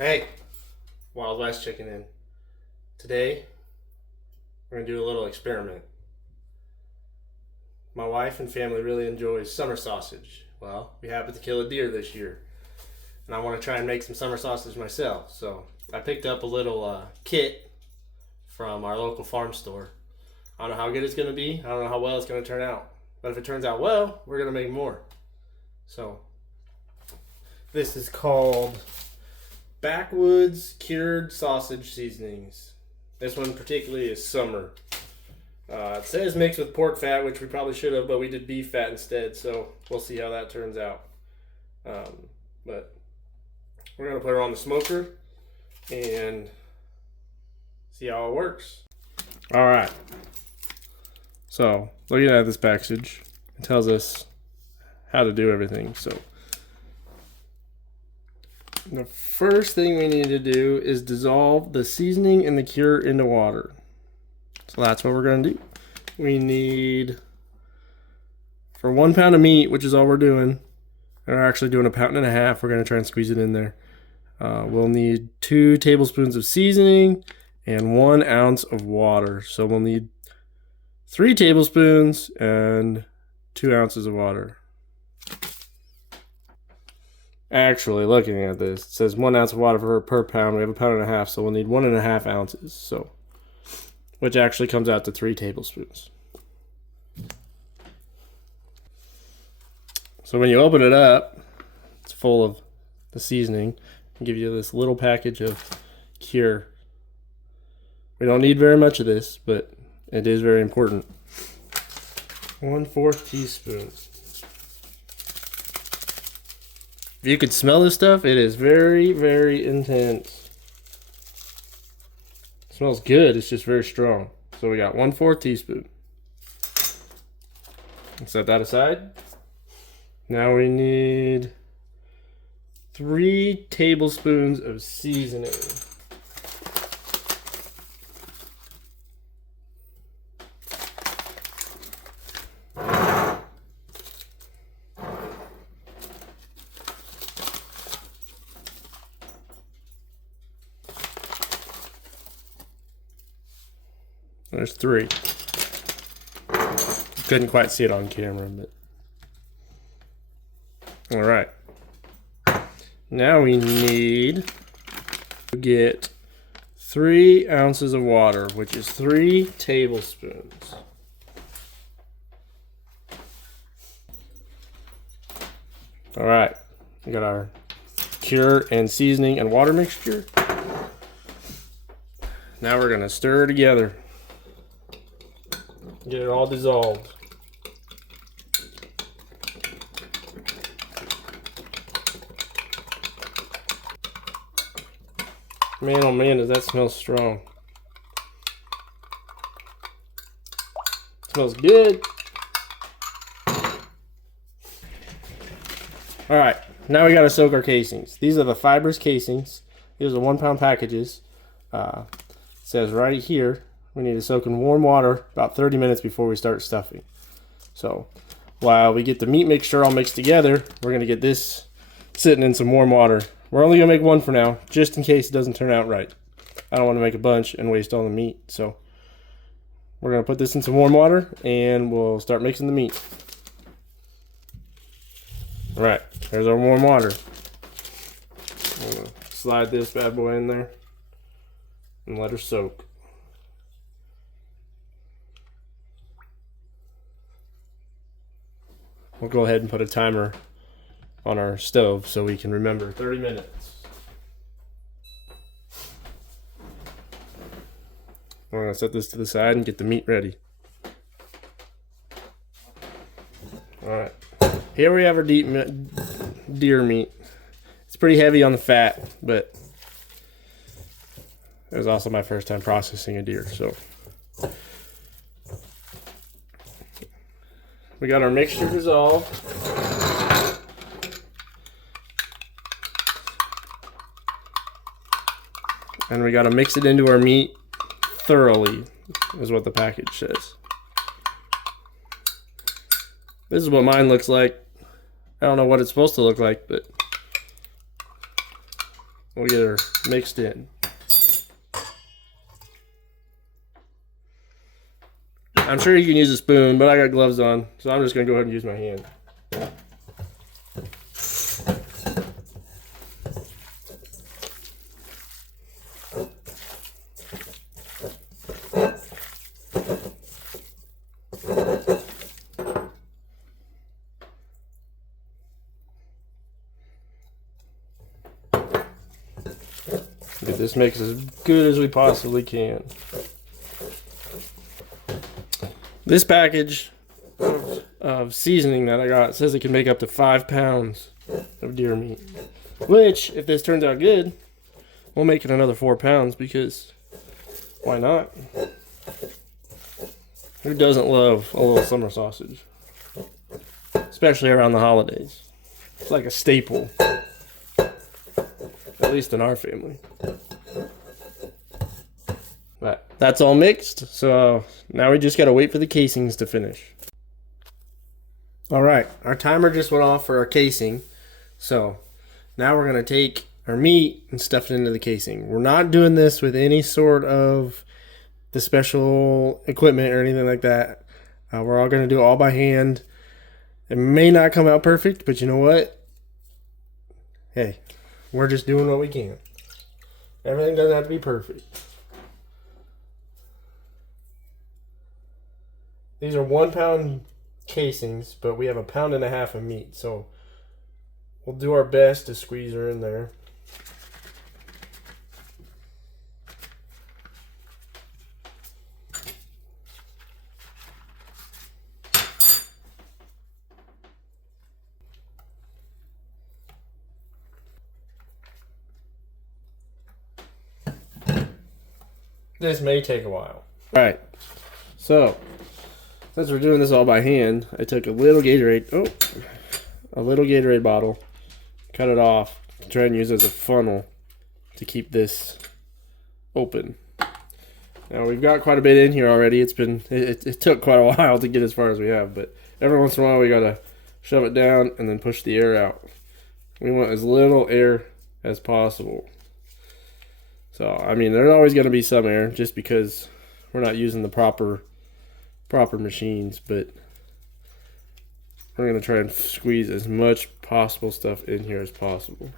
Hey, Wild West Chicken in. Today, we're going to do a little experiment. My wife and family really enjoy summer sausage. Well, we happened to kill a deer this year, and I want to try and make some summer sausage myself. So I picked up a little kit from our local farm store. I don't know how good it's going to be. I don't know how well it's going to turn out. But if it turns out well, we're going to make more. So this is called Backwoods Cured Sausage Seasonings. This one particularly is summer. It says mixed with pork fat, which we probably should have, but we did beef fat instead, so we'll see how that turns out. But we're going to put it on the smoker and see how it works. Alright, so looking at this package, it tells us how to do everything. So the first thing we need to do is dissolve the seasoning and the cure into water. So that's what we're going to do. We need, for 1 pound of meat, which is all we're doing, and we're actually doing 1.5 pounds, we're going to try and squeeze it in there. We'll need 2 tablespoons of seasoning and 1 ounce of water. So we'll need 3 tablespoons and 2 ounces of water. Actually, looking at this, it says 1 ounce of water per pound. We have 1.5 pounds, so we'll need 1.5 ounces. So, which actually comes out to 3 tablespoons. So when you open it up, it's full of the seasoning. I'll give you this little package of cure. We don't need very much of this, but it is very important. 1/4 teaspoon. If you could smell this stuff, it is very, very intense. It smells good, it's just very strong. So we got 1/4 teaspoon. Set that aside. Now we need 3 tablespoons of seasoning. There's 3. Couldn't quite see it on camera, but all right. Now we need to get 3 ounces of water, which is 3 tablespoons. All right, we got our cure and seasoning and water mixture. Now we're gonna stir together. Get it all dissolved. Man, oh man, does that smell strong. It smells good. Alright, now we gotta soak our casings. These are the Fibarous casings. These are 1 pound packages. It says right here, we need to soak in warm water about 30 minutes before we start stuffing. So while we get the meat mixture all mixed together, we're going to get this sitting in some warm water. We're only going to make 1 for now, just in case it doesn't turn out right. I don't want to make a bunch and waste all the meat. So we're going to put this in some warm water and we'll start mixing the meat. All right, there's our warm water. I'm going to slide this bad boy in there and let her soak. We'll go ahead and put a timer on our stove so we can remember 30 minutes. We're going to set this to the side and get the meat ready. Alright, here we have our deer meat. It's pretty heavy on the fat, but it was also my first time processing a deer, so we got our mixture dissolved. And we got to mix it into our meat thoroughly, is what the package says. This is what mine looks like. I don't know what it's supposed to look like, but we'll get her mixed in. I'm sure you can use a spoon, but I got gloves on, so I'm just going to go ahead and use my hand. Get this mix as good as we possibly can. This package of seasoning that I got says it can make up to 5 pounds of deer meat. Which, if this turns out good, we'll make it another 4 pounds because why not? Who doesn't love a little summer sausage? Especially around the holidays. It's like a staple. At least in our family. But that's all mixed, so now we just gotta wait for the casings to finish. Alright, our timer just went off for our casing. So now we're gonna take our meat and stuff it into the casing. We're not doing this with any sort of the special equipment or anything like that. We're all gonna do it all by hand. It may not come out perfect, but you know what? Hey, we're just doing what we can. Everything doesn't have to be perfect. These are 1 pound casings, but we have 1.5 pounds of meat, so we'll do our best to squeeze her in there. This may take a while. Alright, so since we're doing this all by hand, I took a little Gatorade bottle, cut it off, try and use it as a funnel to keep this open. Now we've got quite a bit in here already. It took quite a while to get as far as we have, but every once in a while we gotta shove it down and then push the air out. We want as little air as possible. So, I mean, there's always going to be some air just because we're not using the proper machines, but we're going to try and squeeze as much possible stuff in here as possible.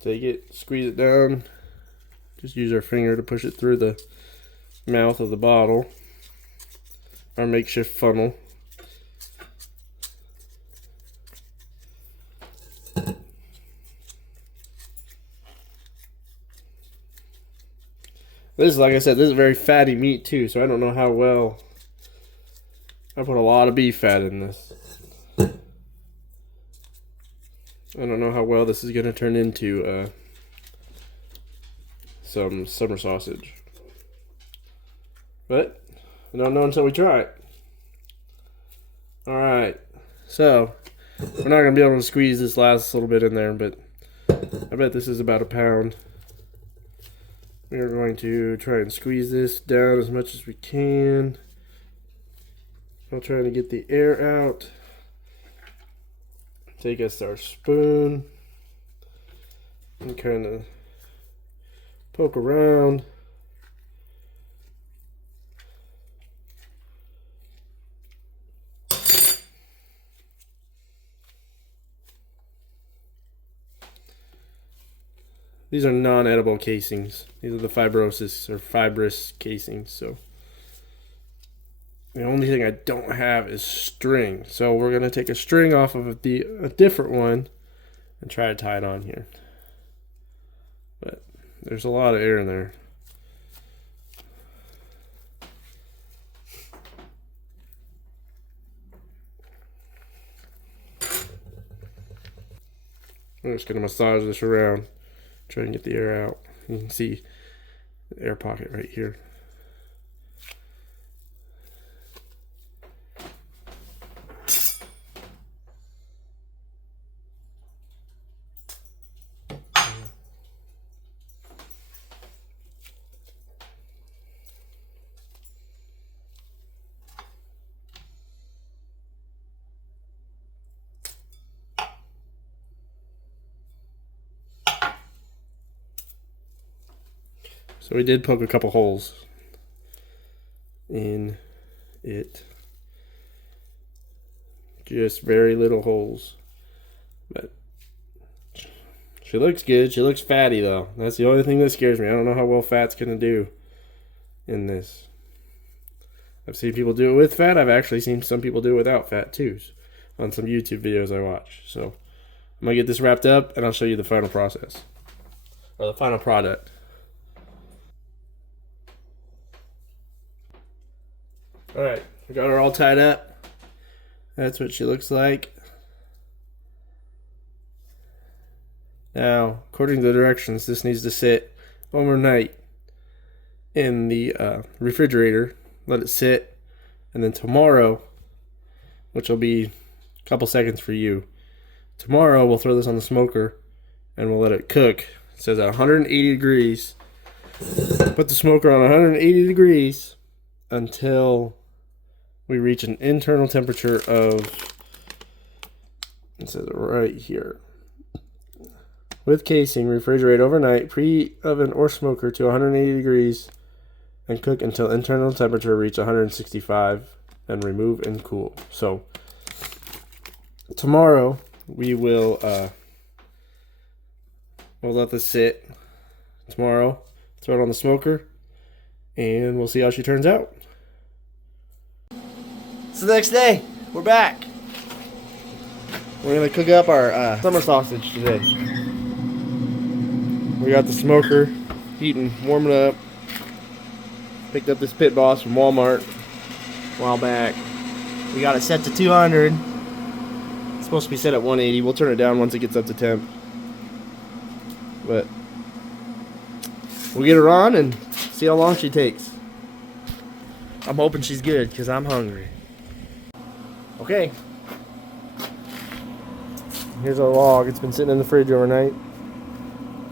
Take it, squeeze it down. Just use our finger to push it through the mouth of the bottle, our makeshift funnel. This is, like I said, this is very fatty meat too, so I don't know how well. I put a lot of beef fat in this. I don't know how well this is going to turn into some summer sausage, but I don't know until we try it. Alright, so we're not going to be able to squeeze this last little bit in there, but I bet this is about 1 pound. We are going to try and squeeze this down as much as we can while trying to get the air out. Take us our spoon and kind of poke around. These are non-edible casings. These are the fibrous casings. So the only thing I don't have is string. So we're gonna take a string off of a different one and try to tie it on here. But there's a lot of air in there. I'm just gonna massage this around, try and get the air out. You can see the air pocket right here. So we did poke a couple holes in it. Just very little holes. But she looks good. She looks fatty though. That's the only thing that scares me. I don't know how well fat's gonna do in this. I've seen people do it with fat. I've actually seen some people do it without fat too on some YouTube videos I watch. So I'm gonna get this wrapped up and I'll show you the final process. Or the final product. Alright, we got her all tied up. That's what she looks like. Now, according to the directions, this needs to sit overnight in the refrigerator. Let it sit. And then tomorrow, which will be a couple seconds for you, tomorrow we'll throw this on the smoker and we'll let it cook. It says at 180 degrees. Put the smoker on 180 degrees until we reach an internal temperature of, it says it right here. With casing, refrigerate overnight, preheat oven or smoker to 180 degrees and cook until internal temperature reach 165 and remove and cool. So tomorrow we will we'll let this sit tomorrow, throw it on the smoker, and we'll see how she turns out. It's the next day. We're back. We're gonna cook up our summer sausage today. We got the smoker heating, warming up. Picked up this Pit Boss from Walmart a while back. We got it set to 200. It's supposed to be set at 180. We'll turn it down once it gets up to temp. But we'll get her on and see how long she takes. I'm hoping she's good because I'm hungry. Okay. Here's our log. It's been sitting in the fridge overnight.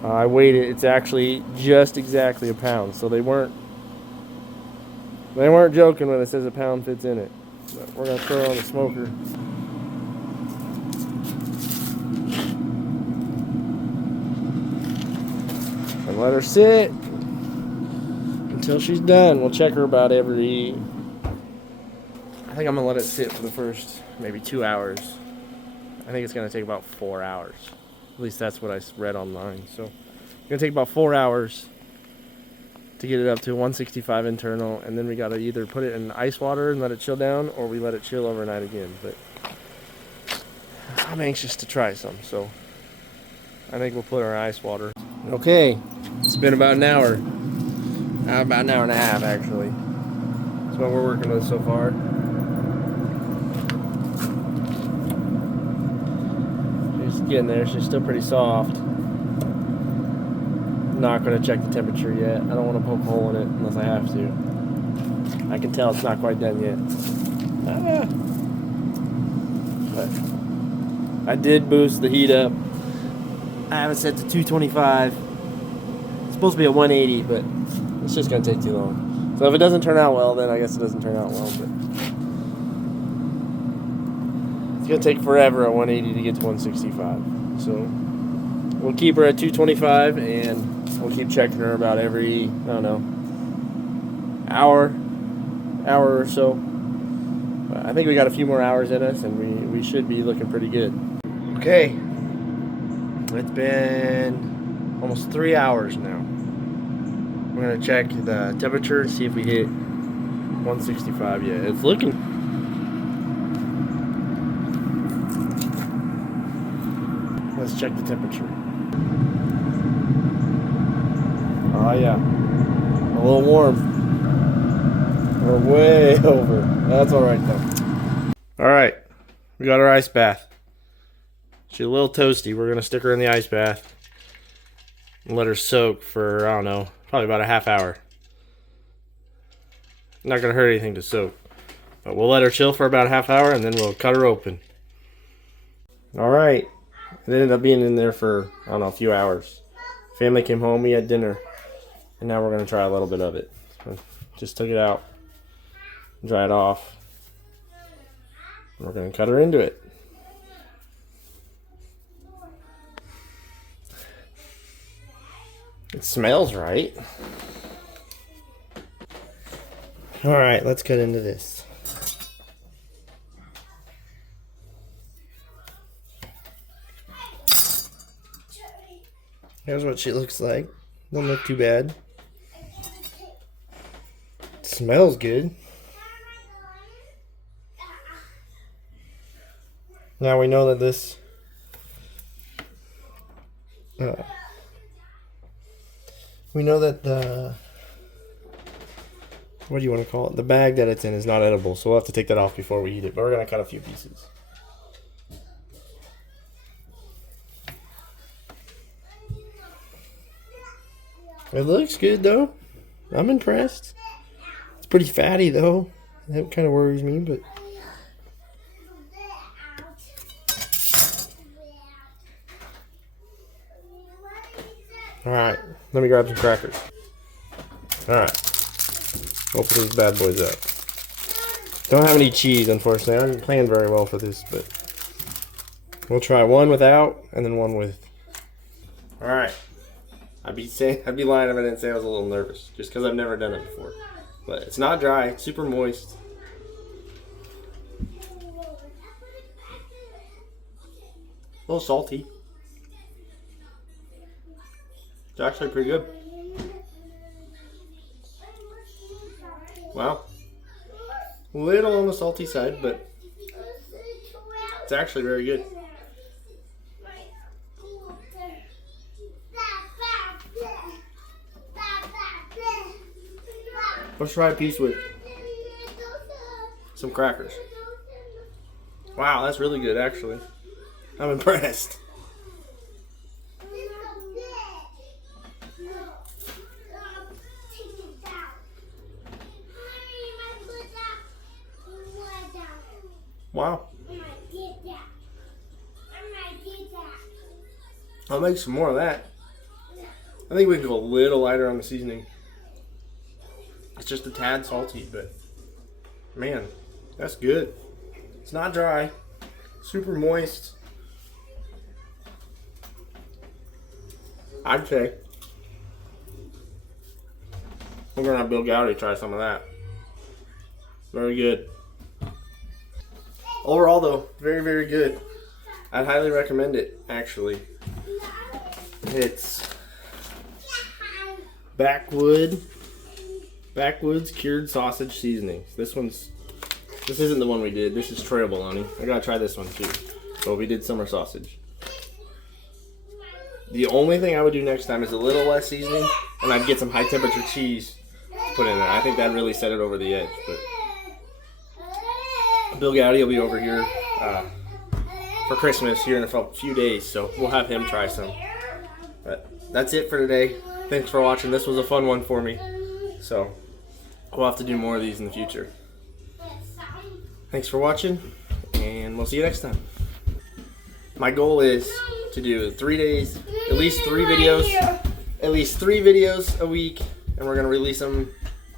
I weighed it. It's actually just exactly a pound. So they weren't joking when it says a pound fits in it. But we're gonna throw it on the smoker. And let her sit until she's done. We'll check her about every, I think I'm gonna let it sit for the first maybe 2 hours. I think it's gonna take about 4 hours. At least that's what I read online. So it's gonna take about 4 hours to get it up to 165 internal, and then we gotta either put it in ice water and let it chill down, or we let it chill overnight again. But I'm anxious to try some, so I think we'll put our ice water. Okay, it's been about an hour. About an hour and a half, actually. That's what we're working with so far. She's getting there. She's still pretty soft. Not going to check the temperature yet. I don't want to poke a hole in it unless I have to. I can tell it's not quite done yet. But I did boost the heat up. I have it set to 225. It's supposed to be at 180, but it's just going to take too long. So if it doesn't turn out well, then I guess it doesn't turn out well. But it's going to take forever at 180 to get to 165. So we'll keep her at 225, and we'll keep checking her about every, I don't know, hour or so. But I think we got a few more hours in us, and we should be looking pretty good. Okay. It's been almost 3 hours now. We're going to check the temperature and see if we hit 165 yet. It's looking. Let's check the temperature. Oh yeah, a little warm. We're way over. That's all right though. All right, we got our ice bath. She's a little toasty. We're gonna stick her in the ice bath and let her soak for, I don't know, probably about a half hour. Not gonna hurt anything to soak, but we'll let her chill for about a half hour and then we'll cut her open. All right, it ended up being in there for, I don't know, a few hours. Family came home, we had dinner. And now we're going to try a little bit of it. Just took it out, dry it off. We're going to cut her into it. It smells right. Alright, let's cut into this. Here's what she looks like. Don't look too bad. It smells good. Now we know that this we know that the, what do you want to call it? The bag that it's in is not edible, so we'll have to take that off before we eat it. But we're gonna cut a few pieces. It looks good though. I'm impressed. It's pretty fatty though. That kind of worries me, but. Alright, let me grab some crackers. Alright, open these bad boys up. Don't have any cheese, unfortunately. I didn't plan very well for this, but we'll try one without and then one with. Alright, I'd be lying if I didn't say I was a little nervous, just because I've never done it before. But it's not dry, it's super moist. A little salty. It's actually pretty good. Wow. A little on the salty side, but it's actually very good. Let's try a piece with some crackers. Wow, that's really good actually. I'm impressed. Wow. I'll make some more of that. I think we can go a little lighter on the seasoning. It's just a tad salty, but man, that's good. It's not dry. Super moist. I'd say we're gonna have Bill Gowdy try some of that. Very good. Overall though, very, very good. I'd highly recommend it, actually. It's Backwoods cured sausage seasoning. This isn't the one we did. This is trail bologna. I gotta try this one too. But we did summer sausage. The only thing I would do next time is a little less seasoning, and I'd get some high temperature cheese to put in there. I think that'd really set it over the edge. But Bill Gowdy will be over here for Christmas here in a few days, so we'll have him try some. But that's it for today. Thanks for watching. This was a fun one for me, so we'll have to do more of these in the future. Thanks for watching, and we'll see you next time. My goal is to do 3 days, at least 3 videos a week, and we're gonna release them.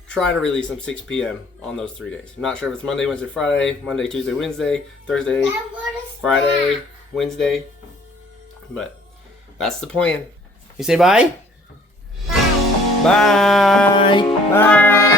Try to release them 6 p.m. on those 3 days. I'm not sure if it's Monday, Wednesday, Friday, Monday, Tuesday, Wednesday, Thursday, Friday, Wednesday, but that's the plan. You say bye? Bye. Bye. Bye.